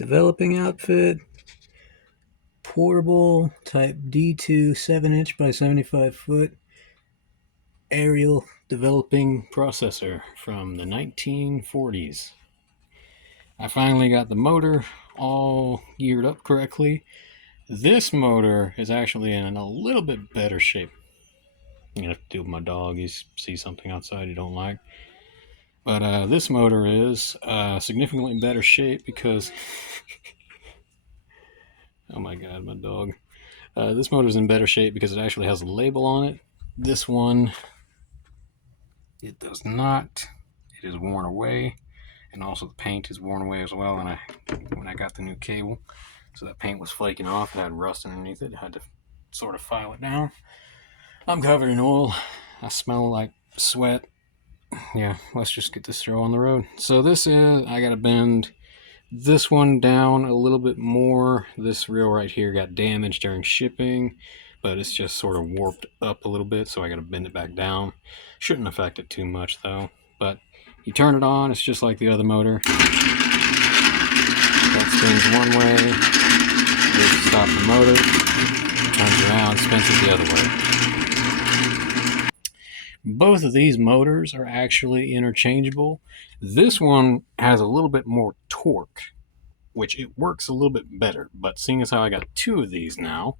developing outfit, portable type D-2 7-inch by 75 foot aerial developing processor from the 1940s. I finally got the motor all geared up correctly. This motor is actually in a little bit better shape. I'm gonna have to deal with my dog. He sees something outside he don't like. But this motor is significantly better shape because oh my god, my dog. This motor is in better shape because it actually has a label on it. This one, it does not. It is worn away, and also the paint is worn away as well. And when I got the new cable, so that paint was flaking off. It had rust underneath it. I had to sort of file it down. I'm covered in oil. I smell like sweat. Yeah, let's just get this throw on the road. So this is, I gotta bend this one down a little bit more. This reel right here got damaged during shipping, but it's just sort of warped up a little bit, so I gotta bend it back down. Shouldn't affect it too much though. But you turn it on, it's just like the other motor. That spins one way, this stops the motor, turns around, spins it the other way. Both of these motors are actually interchangeable. This one has a little bit more torque, which it works a little bit better. But seeing as how I got two of these now,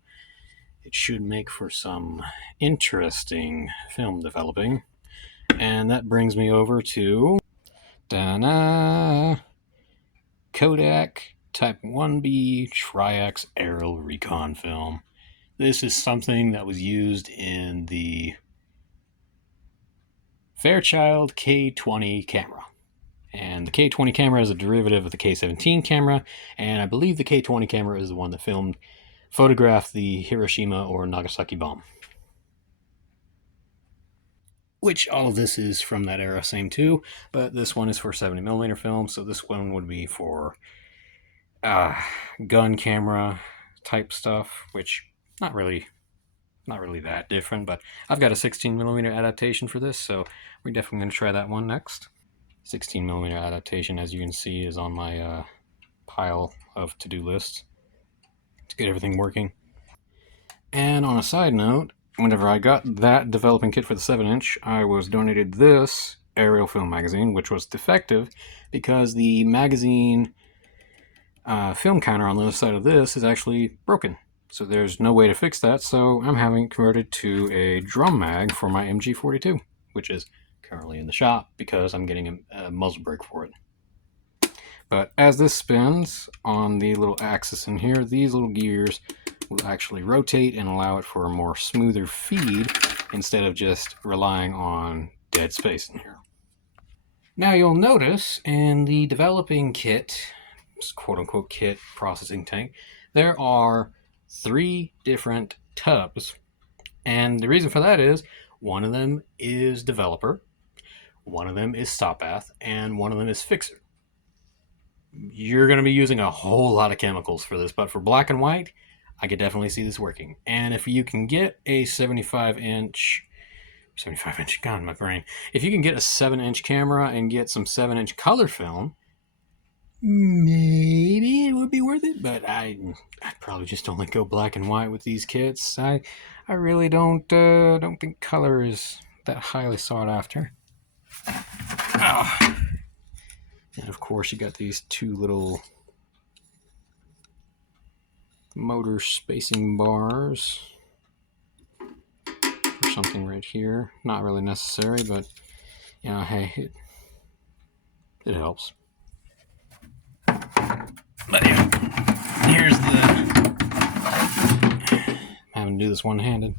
it should make for some interesting film developing. And that brings me over to Kodak Type 1B Tri-X Aerial Recon film. This is something that was used in the Fairchild K20 camera. And the K20 camera is a derivative of the K17 camera, and I believe the K20 camera is the one that photographed the Hiroshima or Nagasaki bomb. Which all of this is from that era, same too, but this one is for 70mm film, so this one would be for gun camera type stuff, which not really that different, but I've got a 16mm adaptation for this, so we're definitely going to try that one next. 16mm adaptation, as you can see, is on my pile of to-do lists to get everything working. And on a side note, whenever I got that developing kit for the 7-inch, I was donated this aerial film magazine, which was defective because the magazine film counter on the other side of this is actually broken. So there's no way to fix that, so I'm having it converted to a drum mag for my MG42, which is currently in the shop because I'm getting a muzzle brake for it. But as this spins on the little axis in here, these little gears will actually rotate and allow it for a more smoother feed instead of just relying on dead space in here. Now you'll notice in the developing kit, quote-unquote kit processing tank, there are 3 different tubs. And the reason for that is one of them is developer, one of them is stop bath, and one of them is fixer. You're going to be using a whole lot of chemicals for this, but for black and white, I could definitely see this working. And if you can get a 75-inch, God, my brain. If you can get a 7-inch camera and get some 7-inch color film, maybe it would be worth it, but I'd probably just only go black and white with these kits. I really don't think color is that highly sought after. Oh. And of course you got these 2 little motor spacing bars for something right here. Not really necessary, but you know, hey, it helps. But yeah, here's I'm having to do this one-handed.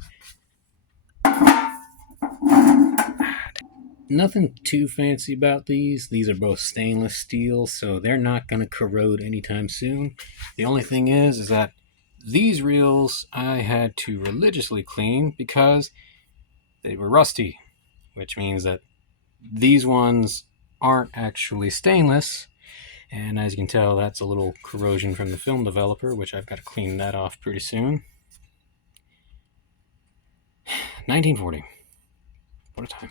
Nothing too fancy about these. These are both stainless steel, so they're not going to corrode anytime soon. The only thing is that these reels I had to religiously clean because they were rusty, which means that these ones aren't actually stainless. And as you can tell, that's a little corrosion from the film developer, which I've got to clean that off pretty soon. 1940. What a time.